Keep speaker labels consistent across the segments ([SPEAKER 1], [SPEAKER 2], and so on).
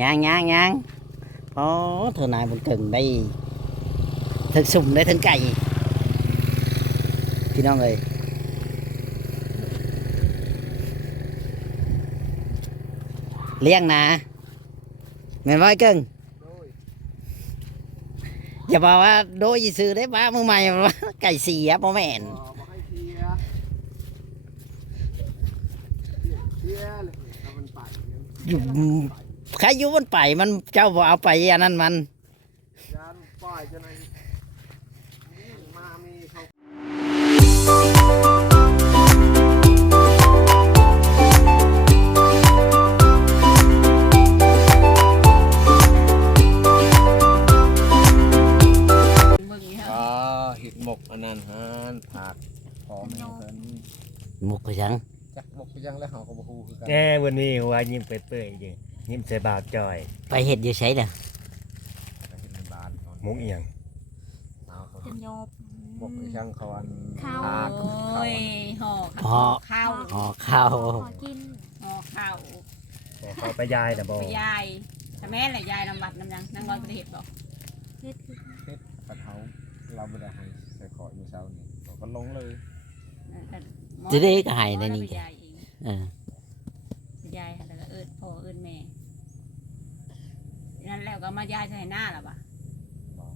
[SPEAKER 1] ย่างย่างย่างโอ้เธอนายบนเก่งได้ถึงสุ่มได้ถึงไก่พี่น้องเลยเลี้ยงนะแม่นว่าไอ้เก่ง
[SPEAKER 2] โดย
[SPEAKER 1] อย่าบอกว่าโดยซื้อได้ป้ามือใหม่ว่าไก่เสียพ่อแม่น
[SPEAKER 2] บ่บ่ให้เคลียร์เคลียร์เลยถ้ามันไปเนี่ย
[SPEAKER 1] อยู่ ใครอยู่มันไปมันเจ้าบ่เอาไปอันนั้นมัน
[SPEAKER 2] ยานปล่อยจะไหนนี่มามีเขา
[SPEAKER 3] มึงนี่ฮะ
[SPEAKER 2] อ๋อเห็ดหมกอันนั้นฮานผักพอแม่เพิ่น
[SPEAKER 1] หมุกก็ยัง
[SPEAKER 2] จักหมกไปยังแล้วเฮาก็บ่ฮู้คือกัน
[SPEAKER 4] แน่วันนี้ว่ายิ้มเปื่อยๆจริง ยิ้มใส่บาวจอย
[SPEAKER 1] ไปเห็ดอยู่ใช้เด้อ
[SPEAKER 2] ไปเฮ็ดในบ้านเขา
[SPEAKER 4] มุกเอียง
[SPEAKER 2] เอาเขา
[SPEAKER 3] จนยบ
[SPEAKER 2] หมกไปช่างเขาอัน
[SPEAKER 3] ข้าว
[SPEAKER 2] ผัก
[SPEAKER 3] โอ้ยห่อ
[SPEAKER 1] ห่อ
[SPEAKER 3] ข้าว
[SPEAKER 1] ห่อข้าว
[SPEAKER 5] ขอกิน
[SPEAKER 3] ห่อข้าว
[SPEAKER 4] แต่เขาไปยายนะบอ
[SPEAKER 3] ไปยายถ้าแม่แหละยายนำบัดนำยังนั่งรอยประเทศบอก
[SPEAKER 5] เฮ็ดคือ
[SPEAKER 2] เฮ็ดกระเทาเราบ่ได้ให้ใส่ขออยู่เช้านี่เราก็ลงเลย
[SPEAKER 1] จะได้ก็ให้ได้นี่
[SPEAKER 3] ไปยายเอง
[SPEAKER 1] เออ
[SPEAKER 3] ไปยายแล้วก็เอิดพ่อเอิดแม่ นั่นแล้วก็มายายใส่หน้าหรอปะ
[SPEAKER 2] บอก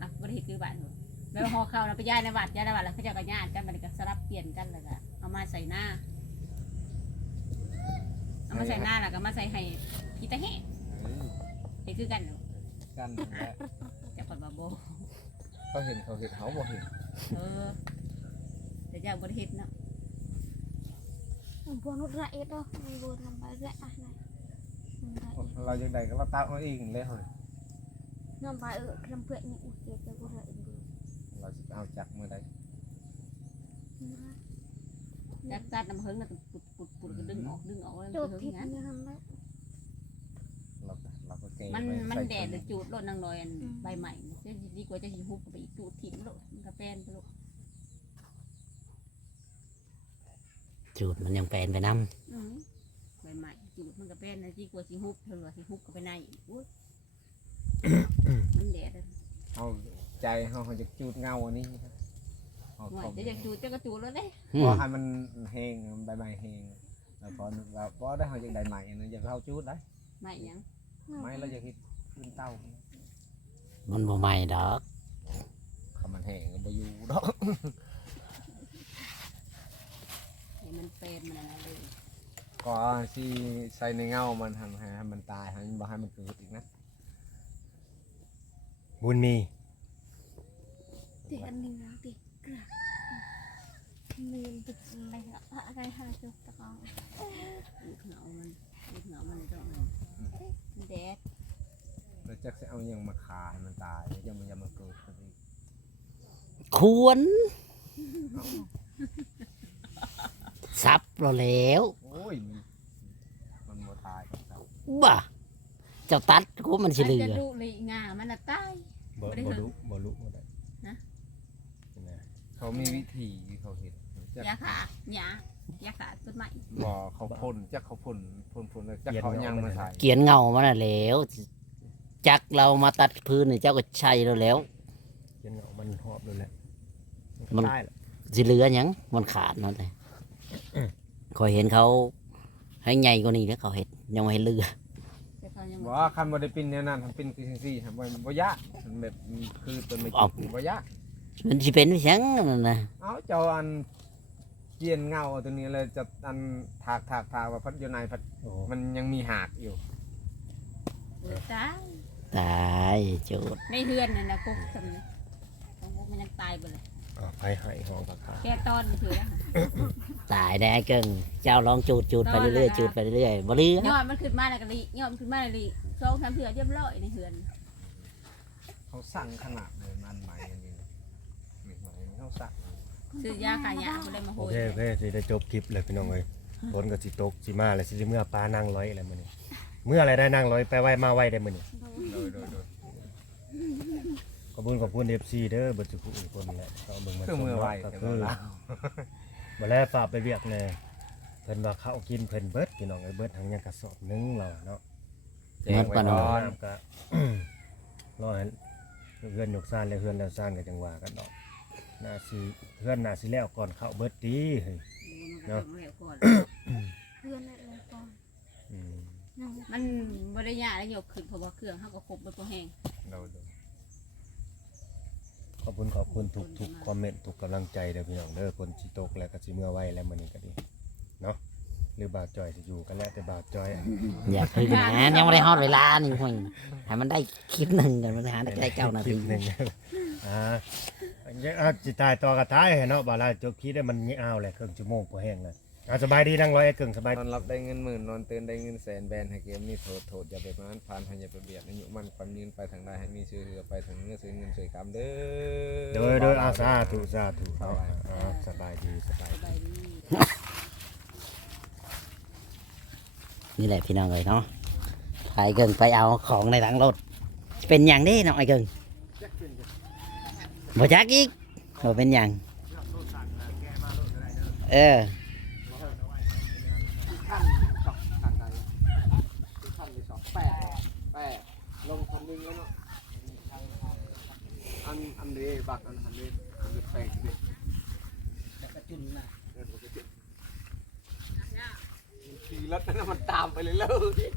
[SPEAKER 3] อะประเทศคือบ้านหนูแล้วห่อข้าวแล้วไปยายในวัดยายในวัดแล้วเขาจะก็ญาติกันมันก็สลับเปลี่ยนกันเลยก็เอามาใส่หน้าเอามาใส่หน้าแล้วก็มาใส่ให้กีตาแห้
[SPEAKER 2] เอ้ย
[SPEAKER 3] นี่คือกันเหรอ
[SPEAKER 2] กันนั่นแหละ
[SPEAKER 3] จากคนบาโบ
[SPEAKER 2] เขาเห็นเขาเห็นเขาบ่เห็น
[SPEAKER 3] เออแต่จากบริเฮ็ดเนาะ
[SPEAKER 5] บัวนุดละเอ็ด อะบัวทำไปละอะนะ
[SPEAKER 2] เราจังใดก็เราตามเอาเองเลยเฮ้ย
[SPEAKER 5] น้ำไปเออคลำเพื่อนยังอุดเจ็บไปบัวละเอ็ดบัว
[SPEAKER 2] เราจะเอาจักมือใด
[SPEAKER 3] จักจัดน้ำเฮิงน่ะปุดปุดปุดก็ดึงออกดึงออกแล้ว
[SPEAKER 5] โดด
[SPEAKER 3] เฮิง
[SPEAKER 5] ผิด
[SPEAKER 3] งั้น
[SPEAKER 5] ยังทำได้
[SPEAKER 2] เราก็เราก็เก่ง
[SPEAKER 3] มัน
[SPEAKER 2] ไว้
[SPEAKER 3] มัน
[SPEAKER 2] ใส่
[SPEAKER 3] แดดหรือ
[SPEAKER 2] ถุง
[SPEAKER 3] จูดรดนางลอยอันใบใหม่จะดีกว่าจะหิหุบไปอีกจูดถิ่มโลดมันก็แป้นไปโลด
[SPEAKER 1] จูดมันยังแปลนไปน้
[SPEAKER 3] อือใบใหม่ จูดมันก็แป้นนะดีกว่าสิหุบเท่าว่าสิหุบก็ไปในอีกอุ้ยมันแดดอะ
[SPEAKER 2] เอาใจเขาเขาจะจูดเงาอันนี้ครับเอา
[SPEAKER 3] หน่อย
[SPEAKER 2] เขา
[SPEAKER 3] จะอยากจูดจะก็จูดแล้วเด้ำ
[SPEAKER 1] อื
[SPEAKER 2] พ
[SPEAKER 1] ม
[SPEAKER 2] อให้มันแห้งใบไม้แห้งแล้วพอนึกว่าพอได้เขาจะได้ใหม่นะอย่าเข้าจูดได้
[SPEAKER 3] ไม่หยัง
[SPEAKER 2] ไม่เราจะคิดขึ้นเต้า
[SPEAKER 1] มันบ่ใหม่ดอก
[SPEAKER 2] เขามันแห้งก็บ่อยู่ดอก
[SPEAKER 3] ให้มันเป็นมันอะไรเลย
[SPEAKER 2] ก็ที่ใส่ในเงามันทำให้ให้มันตายให้มันบ่ให้มันเกิดอีกนะ
[SPEAKER 4] บุญมี
[SPEAKER 5] ติอันนี้นะติกระมีนติดอะไรอะอะไรหาจุดตะกอง
[SPEAKER 3] ลูกเหงามันลูกเหงามันต้องมันแดด
[SPEAKER 2] แล้วจะเอาอยังมาคาให้มันตายแล้วจะมันจะมาเกิดขึ้นอีก
[SPEAKER 1] ควรซับเราแล้ว
[SPEAKER 2] โอ้ยมันมันบ่ตายกั บเรา
[SPEAKER 1] บ้าเจ้าตัดกูมันสิเหลื
[SPEAKER 3] จะ
[SPEAKER 1] อ
[SPEAKER 3] ดูเลยงามันน่ะตาย
[SPEAKER 4] บ่
[SPEAKER 3] บ่ได้
[SPEAKER 4] บ่
[SPEAKER 3] เหิง
[SPEAKER 4] รู้บ่รู้บ่ได้
[SPEAKER 3] ฮะ
[SPEAKER 4] นะ
[SPEAKER 2] เขามีวิธีเขาเห็นจะ
[SPEAKER 3] ยาขาหยาอยาขาต้นไม้
[SPEAKER 2] บ่เขาพ่นจะเขาพ่นพ่นพ่นแล้วจะเขายังมาใส่
[SPEAKER 1] เกียนเงามันน่ะแล้วจักเรามาตัดพื้นนี่เจ้าก็ใช่เราแล้ว
[SPEAKER 4] เขียนเหงามันหอบเลยแหละ
[SPEAKER 1] มัน
[SPEAKER 4] ตายแล้ว
[SPEAKER 1] สิเหลือหยังมันขาดนั่นเลยคอยเห็นเขา ให้ใหญ่กว่านี้แล้วเขาเห็ดยังไม่ให้เลือ
[SPEAKER 3] แต่เขายัง
[SPEAKER 2] บ่ว่าคันบ่ได้เป็นแนวนั้นทำเป็นคือจังซี่ทำไว้มันบ่ยากมันแบบคือต้นไม้กินบ่ยาก
[SPEAKER 1] มันสิเป็นหยังนั่นนะ
[SPEAKER 2] เอาเจ้าอันเกียนเงาตัวนี้เลยจะอันถากถากถากว่าพัดอยู่ในพัด
[SPEAKER 4] โอ้
[SPEAKER 2] มันยังมีหากอยู่
[SPEAKER 3] เออตาย
[SPEAKER 1] ตายจูด
[SPEAKER 3] ในเฮือนนั่นนะกุ๊กทำนี่ของกุ๊กมันยังตายไปเลย
[SPEAKER 4] อ่าไปให้ห้องราคา
[SPEAKER 3] แค่ตอนเถื่อ
[SPEAKER 1] ตายได้เกิงเจ้าลองจูดจูดไปเรื่อยๆจูดไปเรื่อยๆบ่เลือย
[SPEAKER 3] อดมันขึ้นมาแล้วก็ลียอดมันขึ้นมาแล้วลีสองสามเถื่อเรียบร้อยในเฮือน
[SPEAKER 2] เขาสั่งขนาดเลยมันไหมอันนี้ไม่ไหมเขาสั่ง
[SPEAKER 3] ซื้อยาขายยาเขาได้มาโห
[SPEAKER 4] โอยเคโอเคสิได้จบคลิปเลยพี่น้องเอ้ยฝนก็สิตกสิมาแล้วสิได้เมื่อปลานั่งร้อยอะไรมื้อนี้เมื่ออะไรได้นั่งร้อยไปไว้มาไว้ได้มื้อนี้
[SPEAKER 2] โดยโดยโดย
[SPEAKER 4] ขอบคุณขอบคุณ FC เด้อเบิดทุกคนแหละก็เบิ่งมา
[SPEAKER 2] คือมือไว
[SPEAKER 4] ก็
[SPEAKER 2] แต่
[SPEAKER 4] คือ
[SPEAKER 2] ว่า
[SPEAKER 4] บ่แล้วฝากไปเวียกแน่เพิ่นว่าข้าวกินเพิ่นเบิดพี่น้องเอ้ยเบิดทั้งยังกระสอบหนึงแล้วเนาะ
[SPEAKER 2] แจ้งไว้ก่อน
[SPEAKER 4] น้ำก็ รอให้เฮือนยกซ่านแล้วเฮือนแล้วซ่านก็จังว่ากันดอกน่าสิเฮือนน่าสิแล้วก่อนเข้าเบิดดีเฮ้ย
[SPEAKER 3] มันก็ต้องแล้วก่อน
[SPEAKER 5] เพื่อนอะไรก่อน
[SPEAKER 4] อืม
[SPEAKER 5] ยัง
[SPEAKER 3] มันบ่ได้ยากแล้วยกขึ้นเพราะว่าเครื่องเฮาก็ครบบ่ตัวแห้ง
[SPEAKER 2] เราดู
[SPEAKER 4] ขอบคุณขอบคุณทุกทุกคอมเมนต์ทุกกำลังใจเด้อพี่น้องเด้อคนสิตกแล้วก็สิเมื่อไว้แล้วมื้อนี้ก็ดีเนาะหรือบ่าวจอยสิอยู่กันแล้วแต่บ่าวจอยอะ
[SPEAKER 1] อย่าพึ่งนะยังไม่ได้ฮอดเวลานี่ห่วยให้มันได้คลิปหนึ่งกันมันหาได้เก้านา
[SPEAKER 4] คลิ
[SPEAKER 1] ที
[SPEAKER 4] ปหนึงอ่าอย่าเอาจิตายต่อกระท้ายให้เนาะบ่าวลาจบคลิปได้มันยาวแหละครึ่งชั่วโมงพอแห้งเลย อ่าสบายดีนั่งร้อยไอ้เกึ่งสบาย
[SPEAKER 2] นอนรับได้เงินหมื่นนอนตื่นได้เงินแสนแบนให้เกมมีโทษโทษอย่าไปมันผ่านให้อย่าไปเบียดอายุมันความยืนไปทางใดให้มีชื่อเหือไปทางเงินซื้อเงินซื้อกรรมเด้อ
[SPEAKER 4] โดยโดยอาสาธุสาธุเนาะอ่าสบายดีสบาย
[SPEAKER 3] ส
[SPEAKER 4] ดี
[SPEAKER 3] บายดี
[SPEAKER 1] นี่แหละพี่น้องเลยเนาะไอ้เกิงไปเอาของในหลังรถ เป็นอย่างนี้เนาะไอ้เกิงบ่จักอีกบ่เป็นอย่างเออ
[SPEAKER 2] ขั้นสองทางใดขั้นที่สองแปดแปดลงคนหนึงแล้วเนาะ อันอันเดบักอันอันเดอันเดแปลงเด็กขี่รถนั่นมันตามไปเลยเลย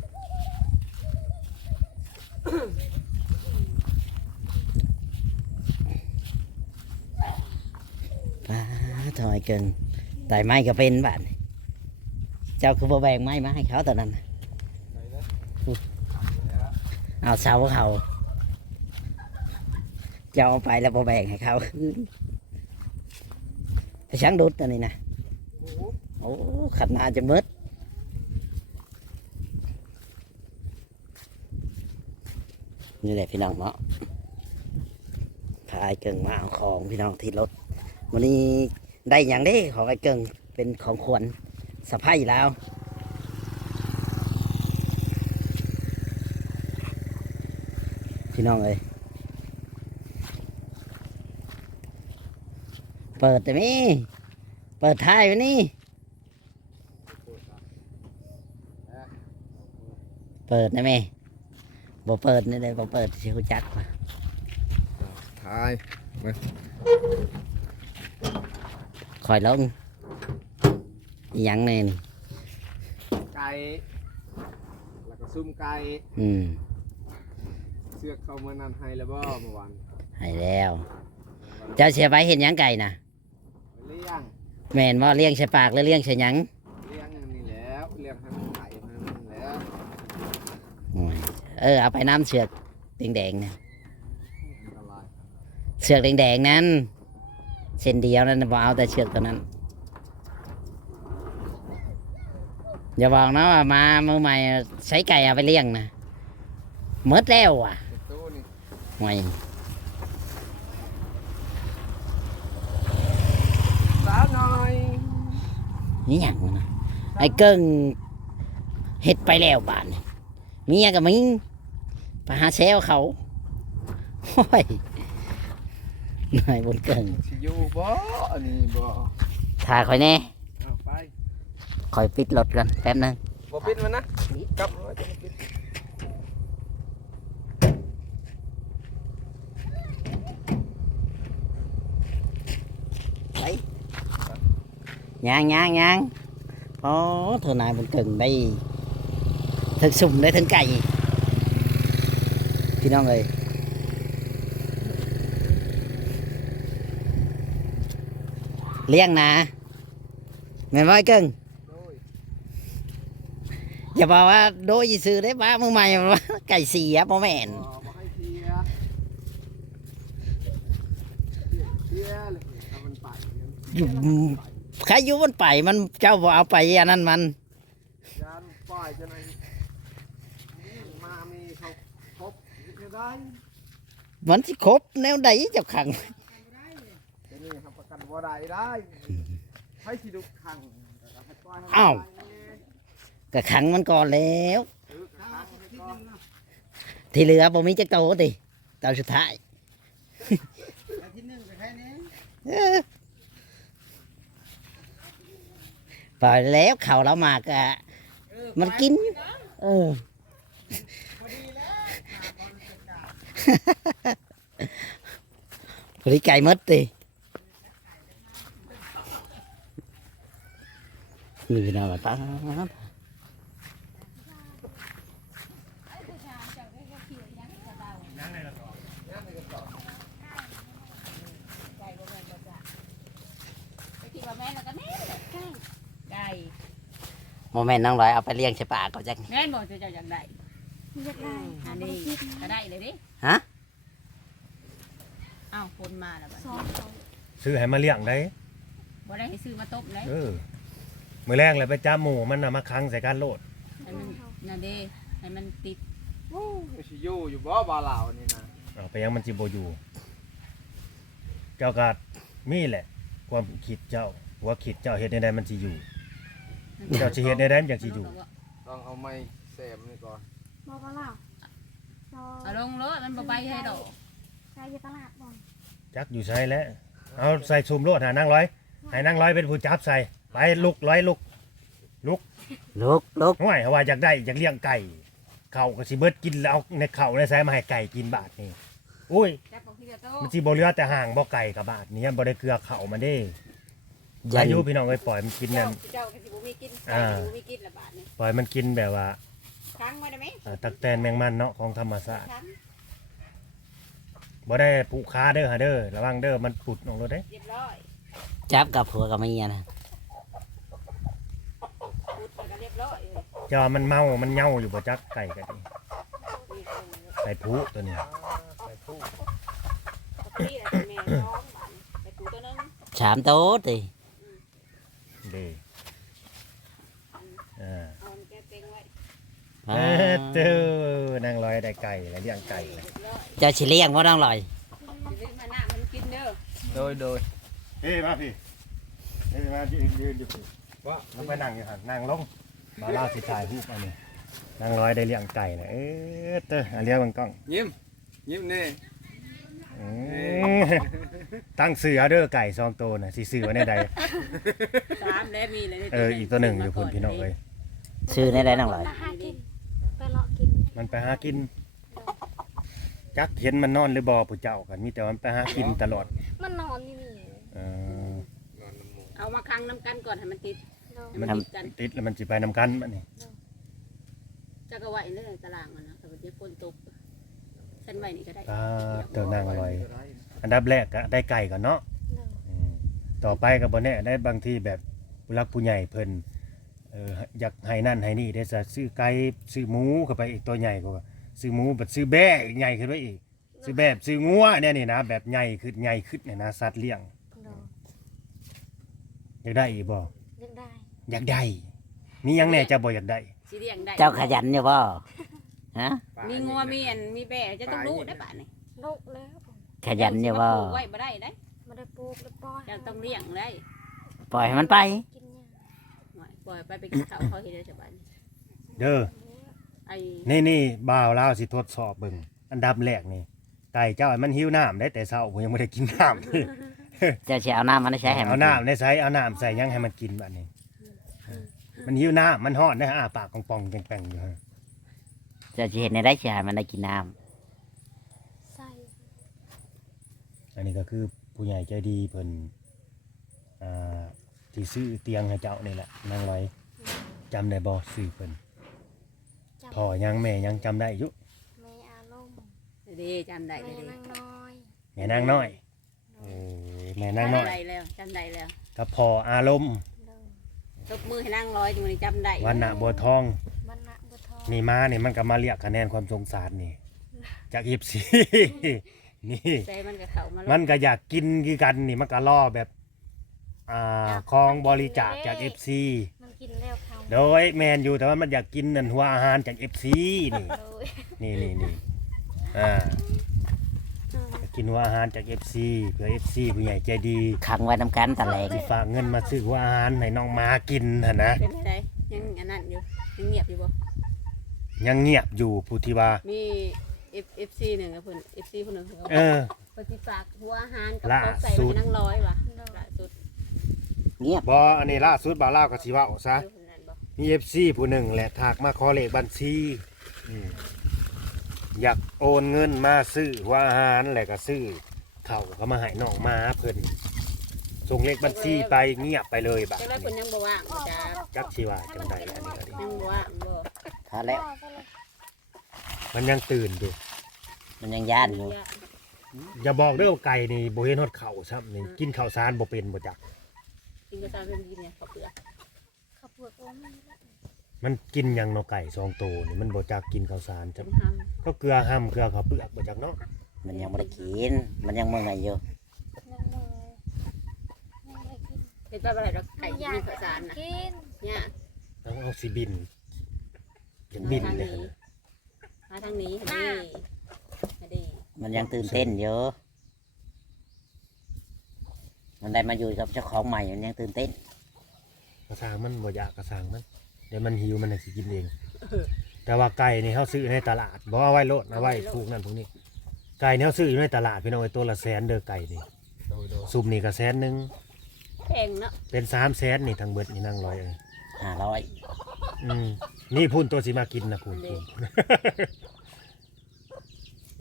[SPEAKER 1] ป้าถอยเกิงแต่ไม้ก็เป็นบ้านเจ้าคือบ่แบ่งไม้มาให้เขาตอนนั้นน่ะเอาเสาเขา จ้าเอาไปแล้วบ่แบ่งให้เขาคืนไปช้างดุดตัวนี้นะโอ้ขัดนาจะมืดนี่แหละพี่น้องเนาะพาไอ้เกิงมาเอาของพี่น้องที่รถวันนี้ได้อย่างนี้ของไอ้เกิงเป็นของขวัญสะพายแล้วพี่น้องเอ้ย เปิดแต่มีเปิดท้ายไว้นี่ เปิดนะแม่บ่เปิดนี่เลยบ่เปิดสิฮู้จักมา
[SPEAKER 2] ทาย
[SPEAKER 1] คอยลงอิหยังแน่น
[SPEAKER 2] ไก่ แล้วก็ซุ่มไก่
[SPEAKER 1] อืม
[SPEAKER 2] เสือกเข้ามานั่นให้แล้วบ่เมื่อวาน
[SPEAKER 1] ให้แล้ว เจ้าเสียไปเห็นหยังไก่นะ
[SPEAKER 2] เลี้ยง
[SPEAKER 1] แม่นว่าเลี้ยงใส่ปากหรือเลี้ยงใส่หยัง
[SPEAKER 2] เลี้ยงอย่างนี้แล้วเลี้ยงให้มันไข่ให้มันแล้ว
[SPEAKER 1] โอ้ยเออเอาไปน้ำเสือกแดงๆนะ
[SPEAKER 2] อันตราย
[SPEAKER 1] เสือกแดงๆนั้น เส้นเดียวนั่นบ่เอาแต่เชือกตัวนั้น อย่าบอกนะว่ามามือใหม่ใช้ไก่เอาไปเลี้ยงนะหมดแล้วอะ
[SPEAKER 2] ในตู้นี่
[SPEAKER 1] ห่วย
[SPEAKER 2] สาวหน่อย
[SPEAKER 1] นี่หยังนะไอ้เกิ้งเฮ็ดไปแล้วบานนี่เมียกับมิงไปหาแซวเขาโอ้ยนายบนเกิ้ง
[SPEAKER 2] สิอยู่บ่อันนี้บ่
[SPEAKER 1] ถ่าคอยแน่
[SPEAKER 2] เอาไป
[SPEAKER 1] คอยปิดรถก่อนแป๊บนึง
[SPEAKER 2] บ่ปิดมันนะกลับมาจะมาปิด
[SPEAKER 1] ย่างย่างย่างโอ้เธอนายบนเกิ้งได้ถึงสุ่มได้ถึงไก่พี่น้องเอ้ยเลี้ยงนะแม่นบ่ไอ้เกิ้งอย่าบอกว่าโดยซื้อได้บ้ามือใหม่ไก่เสียบ่แม่นอยู่ ใครอยู่มันไปมันเจ้าบ่เอาไปอันนั้นมัน
[SPEAKER 2] ยานปล่อยจะไหนมามีเขาครบจะได้
[SPEAKER 1] มันสิครบแนวใดเจ้าขัง
[SPEAKER 2] เดี๋ยวนี้ทำประกันบ่ได้ได้ให้สิดุขังแต่ก็ให้ปล่อยให้มัน
[SPEAKER 1] อ้าว
[SPEAKER 2] ไปเนี่ย
[SPEAKER 1] ก็ขังมันก่อนแล้ว
[SPEAKER 2] เออขังให้ก่อน
[SPEAKER 1] ที่เหลือบ่มีจักโตติตอนสุดท้ายเออป ปอแล้วเขาเรามากะมันกิน เออพอดีไก่มดตีนี่เป็
[SPEAKER 3] นอะไรป้า
[SPEAKER 1] โมเมนต์น้องร้อยเอาไปเลี้ยงใช่ปากก็จัก
[SPEAKER 3] แม่นบอกจะเจ้าอยากได้
[SPEAKER 5] อยากได้
[SPEAKER 3] อัน
[SPEAKER 5] ทำ
[SPEAKER 3] นี้
[SPEAKER 5] กิน
[SPEAKER 3] ก็ได้เลยดิ
[SPEAKER 1] ฮะ
[SPEAKER 3] อ้าวคนมาแล้วบัด
[SPEAKER 5] สองสอง
[SPEAKER 4] ซื้อให้มาเลี้ยงได้
[SPEAKER 3] บ่ได้ให้ซื้อมาตบเลย
[SPEAKER 4] เออ มื้อแรกเลยไปจ้าหมูมันน่ะมาค้างใส่การโลด
[SPEAKER 3] ให้มันนั่นเด้ให้มันติด
[SPEAKER 2] โอ้ยสิอยู่อยู่บ่บาลาวนี่นะ
[SPEAKER 4] เอาไปยังมันสิบ่อยู่ เจ้าก็มีแหละ ความคิดเจ้าว่าคิดเจ้าเฮ็ดได้มันสิอยู่ เจ้าสิเฮ็ดได้ได้มันจังสิอยู่
[SPEAKER 2] ต้องเอาไม้แสมนี่ก่อน
[SPEAKER 5] บอกว่าเราเรา
[SPEAKER 3] เอาลงรถมันบ่ไปให้ดอก
[SPEAKER 5] ใช้ยาตลาดบ่อย
[SPEAKER 4] จักอยู่ใช้แล้วเอาใส่ซุมโลดหานั่งร้อยให้นั่งร้อยเป็นผู้จับใส่ไปลุกร้อยลุก
[SPEAKER 1] ลุกลุก
[SPEAKER 4] ห่วยว่าอยากได้อยากเลี้ยงไก่เขาก็สิเบิดกินแล้วเอาในเขาในใส่มาให้ไก่กินบาทนี่อุ้ย
[SPEAKER 3] จับของที่เดียวโต
[SPEAKER 4] มันสิบ่เหลือแต่ห่างบ่ไก่กับบาทนี้บ่ได้เกลือเขามันเด้
[SPEAKER 1] ยั
[SPEAKER 4] อานยุพี่น้องเอ้ยปล่อยมันกินนั่
[SPEAKER 3] เจ้านเจ้าก็สิบ่ มีกิน
[SPEAKER 4] อ่า
[SPEAKER 3] ไก่ก็สิบ่มีกินละบาทนี่
[SPEAKER 4] ปล่อยมันกินแบบว่า
[SPEAKER 3] ค้างไว้ได้ไหม
[SPEAKER 4] อ่าตักแตนแมงมันเนาะของธรรมชาติ
[SPEAKER 3] ค้าง
[SPEAKER 4] บ่ได้ผูกคาเด้อหาเด้อระวังเด้อมันปุดออกรถเด้
[SPEAKER 3] เรียบร้อย
[SPEAKER 1] จับกับผัวกับเมียนะ
[SPEAKER 3] พูดแล้วก็เรียบร้อยเลย
[SPEAKER 4] เจ้ามันเมามันเหย้าอยู่บ่จักไก่กันนี่
[SPEAKER 3] มีคน
[SPEAKER 4] ไก่ผูตัวนี้
[SPEAKER 2] ใส่ผู้
[SPEAKER 3] ปกติแล้วแม่ท้องบาดนี่ไปปูตัวนึง
[SPEAKER 1] สามโต๊ะติ
[SPEAKER 4] เด้อ่า
[SPEAKER 3] เอามันแก้เต็งไว้
[SPEAKER 4] เออเจ้านางลอยได้ไก่แล้วเลี้ยงไก่เลย
[SPEAKER 3] เรี
[SPEAKER 1] เจ้าสิเลี้ยงบ่น้องลอย
[SPEAKER 3] สิเล่นมาหน้ามันกินเด้อ
[SPEAKER 2] โดยโดย
[SPEAKER 4] เฮ้ยมาพี่เฮ้ยมายืนยืนอยู่
[SPEAKER 2] ว่า
[SPEAKER 4] ลงไปนั่งอยู่หั่นนั่งลงมาล่าสิถ่ายรูปอันนี้นางลอยได้เลี้ยงไก่นะเออเต้ออันเลี้ยงมันกล้อง
[SPEAKER 2] ยิ้มยิ้มนี่
[SPEAKER 4] อืมตั้งเสือเด้อไก่ซองโตน่ะสิซื้อไว้ในใด
[SPEAKER 3] สามแล้วมีเลย
[SPEAKER 4] เอออีกตัวหนึ่งอยู่พุ่นพี่น้องเอ้ย
[SPEAKER 1] ชื่อในใดน้องลอย
[SPEAKER 5] ไปหลาะ กิน
[SPEAKER 4] มันไปหากิน จักเห็นมันนอนหรือบ่ผู้เจ้ากันมีแต่มันไปหากินตลอด
[SPEAKER 5] มันนอนอยู่นี่
[SPEAKER 4] เออน
[SPEAKER 2] อนน้ำหมู
[SPEAKER 3] เอามาคังน้ำกันก่อนให้มันติด
[SPEAKER 5] โดน
[SPEAKER 3] ให้มันติดกัน
[SPEAKER 4] ติดแล้วมันสิไปนำกันบัดนี้
[SPEAKER 3] จะก็ไว้ในตารางมันนะแต่วันนี้ฝนตกฉันไว้นี่ก็ได้
[SPEAKER 4] ตาเตัวนางลอย อันดับแรกก็ได้ไก่ก่อนเนาะ
[SPEAKER 5] โดน
[SPEAKER 4] อืมต่อไปก็บ่แน่ได้บางทีแบบผู้รักผู้ใหญ่เพิ่น เอออยากให้นั่นให้นี่ได้ซะซื้อไก่ซื้อหมูเข้าไปอีกตัวใหญ่กว่าซื้อหมูแบบซื้อแบ่อีกใหญ่ขึ้นไปอีกซื้อแบบซื้องัวเนี่ยนี่นะแบบใหญ่ขึ้นใหญ่ขึ้นเนี่ยนะสัตว์เลี้ยง
[SPEAKER 5] โดน
[SPEAKER 4] อยากได้อีกบ่
[SPEAKER 5] อยากได้
[SPEAKER 4] อยากได้มีหยังแน่จะบ่อยากได้
[SPEAKER 3] สีเรียงได้
[SPEAKER 1] เจ้าขยันอยู่บ่ฮะ
[SPEAKER 3] มีงัวมีอันมีแบ่จะต้องรู้ได้ป่ะนี่
[SPEAKER 5] ลูกแล้ว
[SPEAKER 1] ขยันอยู่บ่
[SPEAKER 3] ปลูกไว้บ่ได้ได้
[SPEAKER 5] ไม่ได้ปลูกเลยปล่อย
[SPEAKER 3] จะต้องเลี้ยงได้
[SPEAKER 1] ปล่อยให้มันไป
[SPEAKER 5] กิน ยา
[SPEAKER 3] ปล่อยไปไปกินข้าวเขาเฮ็ดได้สบาย
[SPEAKER 4] เด้อ
[SPEAKER 3] ไอ้
[SPEAKER 4] นี่นี่บ่าวลาวสิทดสอบเบิ่งอันดับแรกนี่ไก่เจ้ามันหิวน้ำได้แต่เช้าผมยังไม่ได้กินน้ำเลย
[SPEAKER 1] เจ้าสิเอาน้ำมันใช้ให้มั
[SPEAKER 4] เอา
[SPEAKER 1] น
[SPEAKER 4] น้ำในใส่เอาน้ำใส่หยังให้มันกินบัดนี้ มันหิวน้ำมันฮอดได้อ้าปากป่องๆแป้งๆอยู่ฮะ
[SPEAKER 1] เจ้าสิเห็นในได้สิให้มันได้กินน้
[SPEAKER 5] ใส่
[SPEAKER 4] อันนี้ก็คือผู้ใหญ่ใจดีเพิ่นอ่า ที่ซื้อเตียงให้เจ้านี่แหละนางไว้จำได้บ่ซื้อเพิ่น
[SPEAKER 5] จำ
[SPEAKER 4] พ่อยังแม่ยังจำได้อยู่
[SPEAKER 5] แม่อารมณ์
[SPEAKER 3] เด้จำได้
[SPEAKER 5] แม่
[SPEAKER 3] เด้
[SPEAKER 5] นางน้อย
[SPEAKER 4] แม่นางน้อยเออแม่นางน้อย
[SPEAKER 3] จำได้แล้วจำได้แล้ว
[SPEAKER 4] กับพ่ออารมณ์
[SPEAKER 5] โดน
[SPEAKER 3] ตบมือให้นั่งร้อยจังนี้จำได้
[SPEAKER 4] วันณะบัวทอง
[SPEAKER 5] วันณะบัวทอง
[SPEAKER 4] นี่มานี่มันก็มาเรียกคะแนนความสงสารนี่จากอีฟซี นี่
[SPEAKER 3] ใจมันก็เข้ามา
[SPEAKER 4] มั
[SPEAKER 3] มัน
[SPEAKER 4] ก็อยากกินคือกันนี่มันก็ล่อแบบ อ่าของบริจาคจาก FC
[SPEAKER 5] มันกินแล้วเขา
[SPEAKER 4] โดยแมนอยู่แต่ว่ามันอยากกินนั่นหัวอาหารจาก FC นี่
[SPEAKER 5] โดย
[SPEAKER 4] นี่นี่นี่อ่าอยากกินหัวอาหารจาก FC เพื่อ FC ผู้ใหญ่ใจดีำ
[SPEAKER 1] ขังไว้น้ำกันตะแลง
[SPEAKER 4] สิฝากเงินมาซื้อหัวอาหารให้น้องหมากินหั่นนะ
[SPEAKER 3] เป็นไงยังอันนั้นอยู่ยังเงียบอยู่บ่
[SPEAKER 4] ยังเงียบอยู่ผู้ที่ว่า
[SPEAKER 3] มี F F C หนึ่งกับเพิ่น F C คนหนึ่งเขา
[SPEAKER 4] เออ
[SPEAKER 3] ปฏิฝากหัวอาหารกับ
[SPEAKER 4] ล่า
[SPEAKER 3] เขาใส่
[SPEAKER 4] สุ
[SPEAKER 3] ไว้
[SPEAKER 4] ด
[SPEAKER 3] นั่งร้อยว่ะล่าสุด
[SPEAKER 1] เงียบ
[SPEAKER 4] บ่อันนี้ล่าสุดบ่าวลาวก็สิเว้าซะ
[SPEAKER 3] อยู่คนนั้นบ่
[SPEAKER 4] มี FC ผู้หนึ่งแหละถากมาขอเลขบัญชีอืมอยากโอนเงินมาซื้อหัว่าอาหารแล้วก็ซื้อข้าวก็มาให้น้องมาเพิ่นส่งเลขบัญชีไปเงียบไปเลยบัด
[SPEAKER 3] จังได๋เพิ่นยังบ่ว่างจ้า
[SPEAKER 4] จักชีว่าจังใดอันนี้ก็ดี
[SPEAKER 3] ยังบ่ว่างบ่
[SPEAKER 1] พอแล้ว
[SPEAKER 4] มันยังตื่นอยู่
[SPEAKER 1] มันยังย่านอยู่
[SPEAKER 4] อย่าบอกเด้อว่าไก่นี่บ่เห็นฮอดข้าวซ้ำนี่กินข้าวสารบ่เป็นบ่จัก
[SPEAKER 3] กินกระซาเป็นดีเนี่ยข้าวเปลือก
[SPEAKER 5] ขับเปลือกว่ามัน
[SPEAKER 4] มันกินหยังเนาะไก่สองตัวนี่มันบ่จักกินข้าวสาร
[SPEAKER 3] จ
[SPEAKER 4] จ้ะ
[SPEAKER 3] นห้าม
[SPEAKER 4] ก็เกลือห้ำเกลือข้าวเปลือกบ่จักเนาะ
[SPEAKER 1] มันยังไม่ได้กิน มันยังเมื่อยอยู่
[SPEAKER 5] นั่งมือนั่งเลยกิน
[SPEAKER 3] เป็นแบบอะไรดอกไก่กินข้าวสารน่ะ
[SPEAKER 5] กิน
[SPEAKER 3] เนี่ย
[SPEAKER 4] เอาเอาสิบินยังบิน
[SPEAKER 3] ทาง
[SPEAKER 4] เลย
[SPEAKER 3] นี้มาทางนี้เห็นดิเห็นดิ
[SPEAKER 1] มันยังตื่นเต้นอยู่ มันได้มาอยู่กับเจ้าของใหม่มันยังตื่นเต้น
[SPEAKER 4] กระสางมันบ่อยากกระสางมันเดี๋ยวมันหิวมันน่ะสิกินเอง แต่ว่าไก่นี่เขาซื้อในตลาดบ่เอาไว้โลดเอาไว้พวกนั้นพวกนี้ไก่เนี่ยเขาซื้ออยู่ในตลาดพี่น้องไอ้ตัวละแสนเด้อไก่นี่
[SPEAKER 2] โดยโดย
[SPEAKER 4] ซุ่มนี่ก็แสนหนึง
[SPEAKER 3] แพงเนาะ
[SPEAKER 4] เป็นสามแสนนี่ทั้งเบิดนี่นั่งร้อยเอ้ย
[SPEAKER 1] ห้าร้อย
[SPEAKER 4] อืมนี่พุ่นตัวสิมากินนะพุ่นพุ่น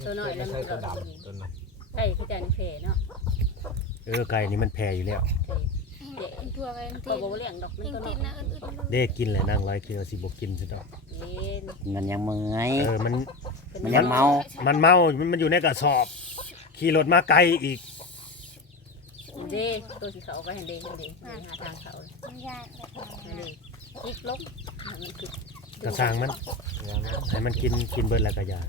[SPEAKER 3] ตัวน้อยแล้วมั
[SPEAKER 2] ใช่
[SPEAKER 3] น
[SPEAKER 2] ตั
[SPEAKER 3] ก็
[SPEAKER 2] วดำตัวนั้น
[SPEAKER 3] ไก่คือจานเพเนาะ
[SPEAKER 4] เออไก่นี่มันแพอยู่แล้ว
[SPEAKER 3] เพเจ๊
[SPEAKER 5] ทั่วกัน
[SPEAKER 3] ก็
[SPEAKER 5] ติด
[SPEAKER 3] บ่เลี้ยงดอกมัน
[SPEAKER 5] ยิง
[SPEAKER 3] ตัว
[SPEAKER 5] ติ
[SPEAKER 3] น้อ
[SPEAKER 5] ด
[SPEAKER 3] ย
[SPEAKER 5] นะอื่นๆ
[SPEAKER 4] เด้กินเลยนั่งร้อยคือสิบกินซะดอก
[SPEAKER 3] เย็น
[SPEAKER 1] มันยังเมื่อย
[SPEAKER 4] เออมัน
[SPEAKER 1] มันยังเมา
[SPEAKER 4] มันเมา มันมันอยู่ในกระสอบ ขี่รถมาไกลอีก
[SPEAKER 3] เด้ตัวสีขาวไปเห็นเด้เห็นเด้หาทางเขา
[SPEAKER 5] มันยากเลย
[SPEAKER 3] เห็นเด้จิกลบมันคือก
[SPEAKER 4] ระสางมันให้มันกินกินเบิดแล้วก็อยา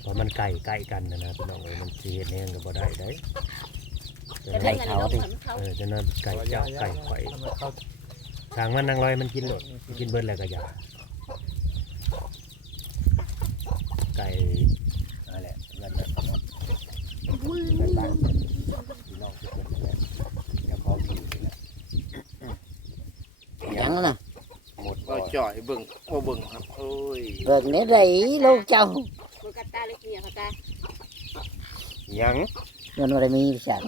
[SPEAKER 4] เพราะมันไก่ใกล้กันนะนะพี่น้องเอ้ยมันสิเฮ็ดแหงก็บ่ได้เด้
[SPEAKER 3] ได้เงินลบมันเขา
[SPEAKER 4] เออจะนั้นไก่เจ้าไก่ข่อย
[SPEAKER 2] ทำไมเขา
[SPEAKER 4] สร้างมันนางลอยมันกินหมดกินเบิดแล้วก็อยาไก่อะไรนั่นแหละไก่บ้านพี่น้องทุกคนนั่นแหละอย่าขอกินนี่แหละ
[SPEAKER 1] ยังนะ
[SPEAKER 4] หมด
[SPEAKER 2] ก็
[SPEAKER 4] บ่
[SPEAKER 2] จ่อยเบิ่งโอ้เบิ่งครับโอ้ย
[SPEAKER 1] เบิกนี้ไรลูกเจ้า
[SPEAKER 3] โลกาตาเล็กเนี่ยเขาตา
[SPEAKER 4] ยัง
[SPEAKER 1] เงินอะไรมีสั่ง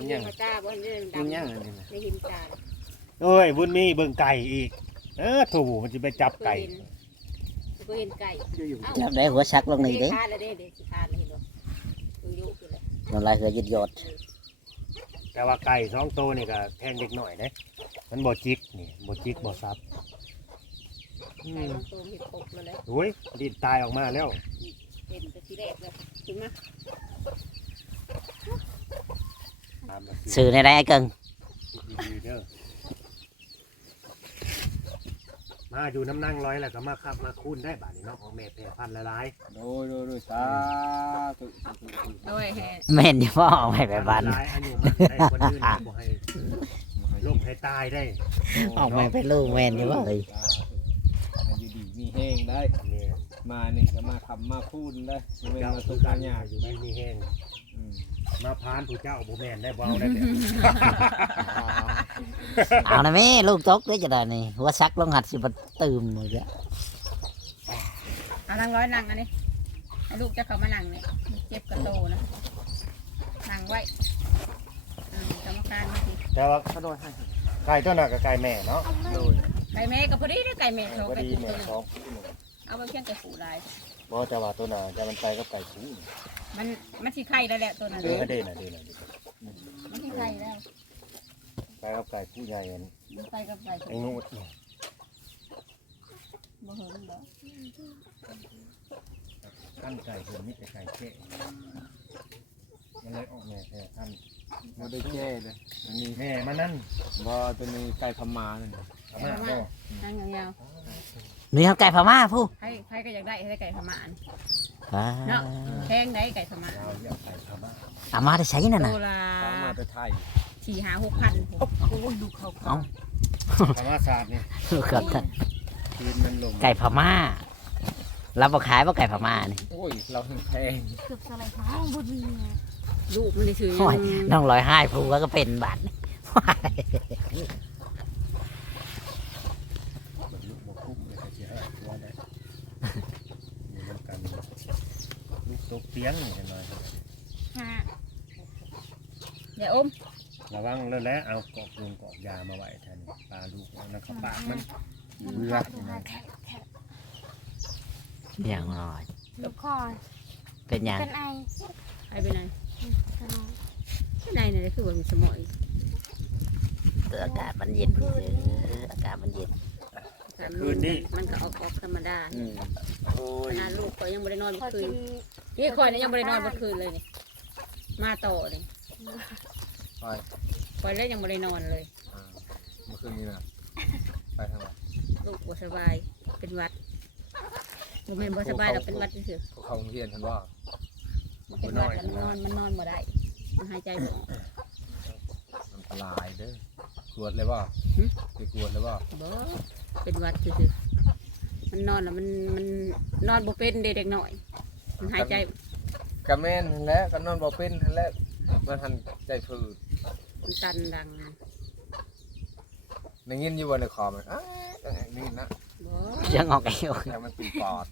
[SPEAKER 2] มันยัง
[SPEAKER 3] เขาตาบ่เห็นเรื่อง
[SPEAKER 2] มัน
[SPEAKER 3] ดำ
[SPEAKER 2] ยังอันนี้นะ
[SPEAKER 3] ไม่เห็นตา
[SPEAKER 4] เอ้ยบุญมีเบิ่งไก่อีก เออถูกมันจะไปจับ
[SPEAKER 3] เคย
[SPEAKER 4] ไก่
[SPEAKER 3] เห็นเคยเห็นไก่เอ้า
[SPEAKER 1] จับได้หัวชักลงนี่เด้
[SPEAKER 3] ทานแล้วเด้เด้สิทานเลยเห็นบ่ดูยุคือเลย
[SPEAKER 1] น้ำลายเหือหยดหยด
[SPEAKER 4] แต่ว่าไก่สองตัวนี่ก็แพงเด็กหน่อยนะมันบ่จิกนี่บ่จิกบ่ซับอื
[SPEAKER 3] ไก่
[SPEAKER 4] ม
[SPEAKER 3] บางตัวเห็ดปกเลยเลย
[SPEAKER 4] โอ้ยดินตายออกมาแล้ว
[SPEAKER 3] เห็นแต่ทีแรกเลยขึ้นมา
[SPEAKER 4] ตามมาสิ
[SPEAKER 1] สื่อในไรไอ้เกิง
[SPEAKER 4] ดีๆเด้อมาอยู่น้ำนั่งร้อยแล้วก็มาขับมาคูนได้บาดนี้เนาะของแม่แพร่พันธุ์หลาย
[SPEAKER 2] โดยโดยโดยสาธุสาธุสาธุ
[SPEAKER 3] โดยแห่
[SPEAKER 1] แม่นอยู่พ่อเอาไป
[SPEAKER 4] ๆ
[SPEAKER 1] ไปบ้าน
[SPEAKER 4] หลายอายุมันได้คนอื่นบ่ให้ลูกให้ตายได้
[SPEAKER 1] เอาไปไปลูกแม่นอยู่ว่าเลย
[SPEAKER 2] สาธุให้อยู่ดีมีแห้งได้
[SPEAKER 4] นี่
[SPEAKER 2] มานี่ก็มาคำมาพูดได้ไม่เป็น
[SPEAKER 4] เจ้า
[SPEAKER 2] มา
[SPEAKER 4] คื
[SPEAKER 2] ทุ
[SPEAKER 4] อกกา
[SPEAKER 2] การร
[SPEAKER 4] ยายา
[SPEAKER 2] ก
[SPEAKER 4] อยู่ดีมีแห้ง
[SPEAKER 2] อืม
[SPEAKER 4] มาพานผู้เจ้าบ่แม่นได้บ่เอาได้แบบ
[SPEAKER 1] เอานะแม่ลูกตกได้จะได้นี่หัวชักลงหัดสิบตื่มเลยจ้ะ
[SPEAKER 3] เอานั่งร้อยนั่งอันนี้ให้ลูกจะเข้ามานั่งเนี่ยเจ็บกระโตนะนั่งไว้อ่ากรรมการมาสิ
[SPEAKER 4] แต่ว่า
[SPEAKER 2] ขอโทษให้
[SPEAKER 4] ไก่ตัวน่ะกับไก่แม่เนาะ
[SPEAKER 2] โดย
[SPEAKER 3] ไก่แม่ก็พอดีได้ไก่แม่โชว์
[SPEAKER 4] พอ
[SPEAKER 3] ไก่
[SPEAKER 4] ดี
[SPEAKER 3] กิน
[SPEAKER 4] แม่
[SPEAKER 3] ตัวหนึง
[SPEAKER 4] สอง
[SPEAKER 3] เอาไปเพียงแต่ฝูลาย
[SPEAKER 4] บ่แต่ว่าตัวน่ะจะมันไปกับไก่คู่
[SPEAKER 3] มันมันสิไข่แล้วแหละตัวนั้น
[SPEAKER 4] เออเด้น่ะเด้น่ะเด้
[SPEAKER 3] มันสิไข่แล้ว
[SPEAKER 4] ไปกับไก่คู่ใหญ่อัน
[SPEAKER 3] มันไข่กับไก่
[SPEAKER 4] ไอ้งูนี่
[SPEAKER 3] บ่เหินบ่
[SPEAKER 4] ขั้นไก่เพิ่นมีแต่ไก่แค่มันเลยออกแม่แท้ขั้น
[SPEAKER 2] มาได้แก้เลยอันนี้
[SPEAKER 4] แม่มันนั่น
[SPEAKER 2] บ่ตัวนี้ไก่พม่านั่นน่ะ
[SPEAKER 4] เอามาบ่
[SPEAKER 3] นั่งยาว
[SPEAKER 1] นี่เขาไก่พม่าผู้
[SPEAKER 3] ๆให้ให้ก็อยากได้ให้ได้ไก่พม่าอัน
[SPEAKER 1] อ่า
[SPEAKER 3] เนาะแพงได้ไก่พม่า
[SPEAKER 4] เอาเรียกไก่พม่า
[SPEAKER 1] เอามาได้ใช้นั่น
[SPEAKER 3] โล
[SPEAKER 1] น่ะ
[SPEAKER 3] ละ
[SPEAKER 2] เขามาแต่ไทย
[SPEAKER 3] สี่หาหกพันโอ้ยดูเขา
[SPEAKER 1] เอา
[SPEAKER 4] พม่าศาสตร์นี่
[SPEAKER 1] เกือบทัน
[SPEAKER 4] คืนมันลง
[SPEAKER 1] ไก่พม่าเราบอกขายว่าไก่พม่านี่
[SPEAKER 2] โอ้ยเราแพง
[SPEAKER 5] เกือบสลายท้องบุญเนี่ย
[SPEAKER 3] ลูกมันได้ถือ
[SPEAKER 1] โอ้ยน้องร้อยห้าผู้ก็เป็นบาท
[SPEAKER 4] บรรลุบ่คุ้มเลยก็สิให้ว่าได้อยู่นำกันลูก ตกเตียงนี่เห็นไหม
[SPEAKER 5] ฮะ
[SPEAKER 3] อย่าอม
[SPEAKER 4] ระวังเลิศแล้วเอากอกยุงกอกยามาไว้แทนปลาลูกเอานะครับปากมันเบื่อ
[SPEAKER 5] ดูฮะแค่แค่
[SPEAKER 1] อย่างน้อย
[SPEAKER 5] นหนูคอ
[SPEAKER 1] เป็นหยัง
[SPEAKER 5] เป็นไอ
[SPEAKER 3] ไปไปไหน
[SPEAKER 5] ตลอด
[SPEAKER 3] ไหนเนี่ยคือว่ามีสมอย
[SPEAKER 1] อากาศมันเย็นเอออากาศมันเย็น
[SPEAKER 4] คืนนี้
[SPEAKER 3] มันก็ออกออกธรรมดา
[SPEAKER 1] อืมโอ้ย
[SPEAKER 3] นาลูกก็ยังไม่ได้นอน
[SPEAKER 5] พอ
[SPEAKER 3] เมื่อคื
[SPEAKER 5] กิ
[SPEAKER 3] น
[SPEAKER 5] น
[SPEAKER 3] นี่คอยเนี่ยยังไม่ได้นอนเมื่อคืนเลยนี่มาต่อเลย
[SPEAKER 2] ไป
[SPEAKER 3] คอยแล้วยังไม่ได้นอนเลย
[SPEAKER 2] อ่าเมื่อคืนนี้นะไปทางไหน
[SPEAKER 3] ลูกบ่สบายเป็นหวัดบ่แม่นบ่สบายเราเป็นหวัดซื่อ
[SPEAKER 2] พวกเขาโรงเรียนทันว่า
[SPEAKER 3] ๆมันเป็นหวัดแล้วมันนอนมันนอนบ่ได้มันหายใจบ่ออก
[SPEAKER 2] อันตรายเด้อกวดเลยว่า
[SPEAKER 3] หึ
[SPEAKER 2] ไปกวดเลยว่า
[SPEAKER 3] บ่เป็นหวัดซื่อๆมันนอนแล้วมันมันนอนบ่เป็นเด็กๆหน่อย มันหายใจ
[SPEAKER 2] กะแม่นนั่นแหล้วก็นอนบ่เป็นนั่นแหละมันทันใจพืด
[SPEAKER 3] มันตันดัง
[SPEAKER 2] ในเงี้ยอยู่บนในคอมันอ้าอย่างนี้นะ
[SPEAKER 3] บ่
[SPEAKER 1] ยังออกเอว
[SPEAKER 2] แต่มันตีปอด